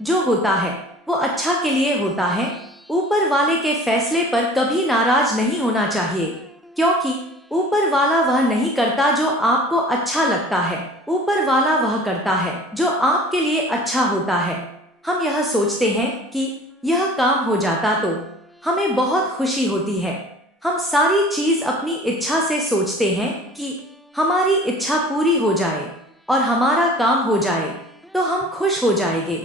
जो होता है वो अच्छा के लिए होता है। ऊपर वाले के फैसले पर कभी नाराज नहीं होना चाहिए, क्योंकि ऊपर वाला वह नहीं करता जो आपको अच्छा लगता है, ऊपर वाला वह करता है जो आपके लिए अच्छा होता है। हम यह सोचते हैं कि यह काम हो जाता तो हमें बहुत खुशी होती है। हम सारी चीज अपनी इच्छा से सोचते हैं कि हमारी इच्छा पूरी हो जाए और हमारा काम हो जाए तो हम खुश हो जाएंगे।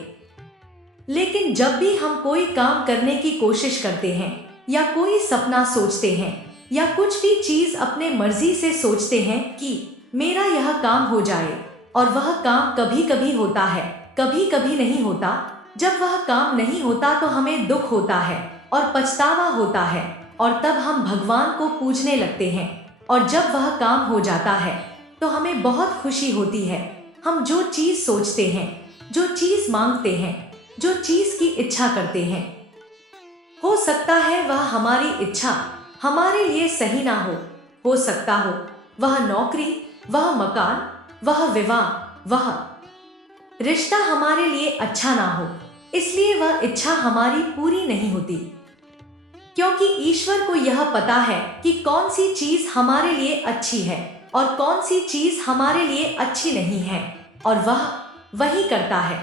लेकिन जब भी हम कोई काम करने की कोशिश करते हैं या कोई सपना सोचते हैं या कुछ भी चीज अपने मर्जी से सोचते हैं कि मेरा यह काम हो जाए, और वह काम कभी कभी होता है, कभी कभी नहीं होता। जब वह काम नहीं होता तो हमें दुख होता है और पछतावा होता है, और तब हम भगवान को पूजने लगते हैं। और जब वह काम हो जाता है तो हमें बहुत खुशी होती है। हम जो चीज सोचते हैं, जो चीज मांगते हैं, जो चीज की इच्छा करते हैं, हो सकता है वह हमारी इच्छा हमारे लिए सही ना हो सकता हो वह नौकरी, वह मकान, वह विवाह, वह रिश्ता हमारे लिए अच्छा ना हो, इसलिए वह इच्छा हमारी पूरी नहीं होती। क्योंकि ईश्वर को यह पता है कि कौन सी चीज हमारे लिए अच्छी है और कौन सी चीज हमारे लिए अच्छी नहीं है, और वह वही करता है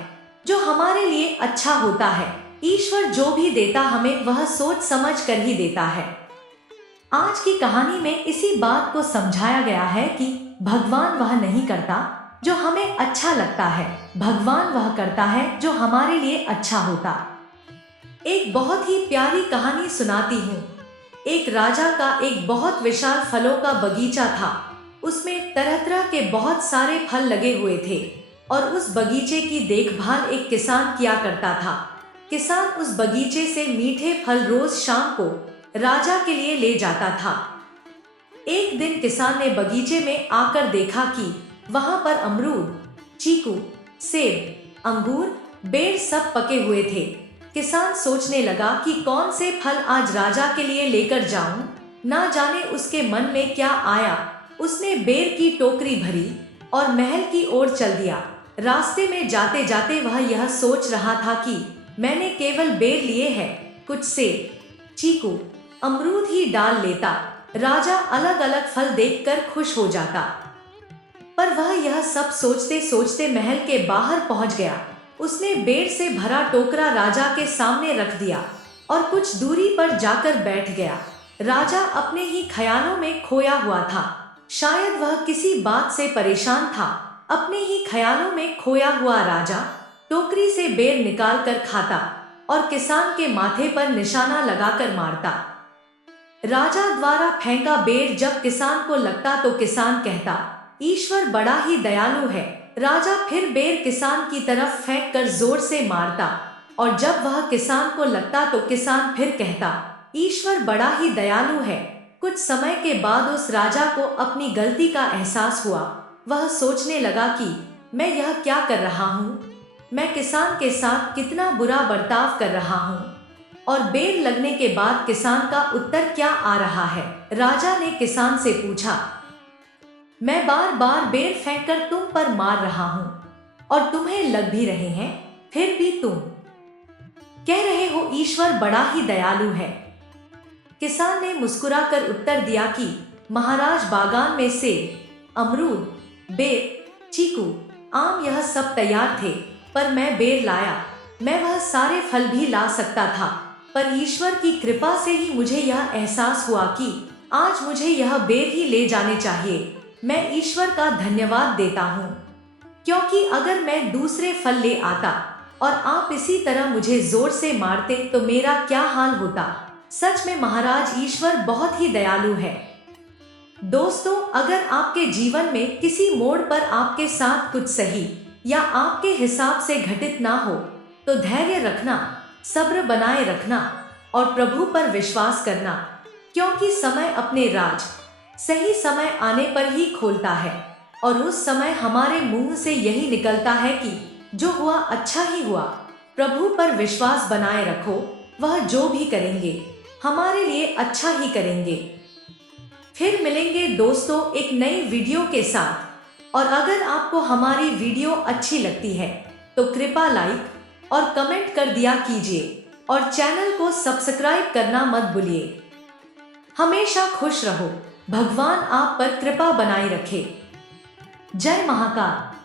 जो हमारे लिए अच्छा होता है। ईश्वर जो भी देता हमें वह सोच समझ कर ही देता है। आज की कहानी में इसी बात को समझाया गया है कि भगवान वह नहीं करता जो हमें अच्छा लगता है, भगवान वह करता है जो हमारे लिए अच्छा होता। एक बहुत ही प्यारी कहानी सुनाती हूँ। एक राजा का एक बहुत विशाल फलों का बगीचा था। उसमें तरह तरह के बहुत सारे फल लगे हुए थे, और उस बगीचे की देखभाल एक किसान किया करता था। किसान उस बगीचे से मीठे फल रोज शाम को राजा के लिए ले जाता था। एक दिन किसान ने बगीचे में आकर देखा कि वहां पर अमरूद, चीकू, सेब, अंगूर, बेर सब पके हुए थे। किसान सोचने लगा कि कौन से फल आज राजा के लिए लेकर जाऊं। ना जाने उसके मन में क्या आया। उसने बेर की टोकरी भरी और महल की ओर चल दिया। रास्ते में जाते जाते वह यह सोच रहा था कि मैंने केवल बेर लिए हैं, कुछ सेब, चीकू, अमरूद ही डाल लेता, राजा अलग अलग फल देखकर खुश हो जाता। पर वह यह सब सोचते सोचते महल के बाहर पहुंच गया। उसने बेर से भरा टोकरा राजा के सामने रख दिया और कुछ दूरी पर जाकर बैठ गया। राजा अपने ही ख्यालों में खोया हुआ था। शायद वह किसी बात से परेशान था। अपने ही ख्यालों में खोया हुआ राजा टोकरी से बेर निकाल कर खाता और किसान के माथे पर निशाना लगाकर मारता। राजा द्वारा फेंका बेर जब किसान को लगता तो किसान कहता, ईश्वर बड़ा ही दयालु है। राजा फिर बेर किसान की तरफ फेंक कर जोर से मारता, और जब वह किसान को लगता तो किसान फिर कहता, ईश्वर बड़ा ही दयालु है। कुछ समय के बाद उस राजा को अपनी गलती का एहसास हुआ। वह सोचने लगा कि मैं यह क्या कर रहा हूँ, मैं किसान के साथ कितना बुरा बर्ताव कर रहा हूँ। और बेर लगने के बाद किसान का उत्तर क्या आ रहा है। राजा ने किसान से पूछा, मैं बार बार बेर फेंककर तुम पर मार रहा हूँ और तुम्हें लग भी रहे हैं, फिर भी तुम कह रहे हो ईश्वर बड़ा ही दयालु है। किसान ने मुस्कुराकर उत्तर दिया कि महाराज, बागान में सेब, अमरूद, बेर, चीकू, आम यह सब तैयार थे, पर मैं बेर लाया। मैं वह सारे फल भी ला सकता था, पर ईश्वर की कृपा से ही मुझे यह एहसास हुआ कि आज मुझे यह बेर ही ले जाने चाहिए। मैं ईश्वर का धन्यवाद देता हूँ, क्योंकि अगर मैं दूसरे फल ले आता और आप इसी तरह मुझे जोर से मारते तो मेरा क्या हाल होता। सच में महाराज, ईश्वर बहुत ही दयालु है। दोस्तों, अगर आपके जीवन में किसी मोड़ पर आपके साथ कुछ सही या आपके हिसाब से घटित ना हो तो धैर्य रखना, सब्र बनाए रखना और प्रभु पर विश्वास करना, क्योंकि समय अपने राज सही समय आने पर ही खोलता है। और उस समय हमारे मुंह से यही निकलता है कि जो हुआ अच्छा ही हुआ। प्रभु पर विश्वास बनाए रखो, वह जो भी करेंगे हमारे लिए अच्छा ही करेंगे। फिर मिलेंगे दोस्तों एक नई वीडियो के साथ। और अगर आपको हमारी वीडियो अच्छी लगती है तो कृपया लाइक और कमेंट कर दिया कीजिए और चैनल को सब्सक्राइब करना मत भूलिए। हमेशा खुश रहो, भगवान आप पर कृपा बनाए रखे। जय महाकाल।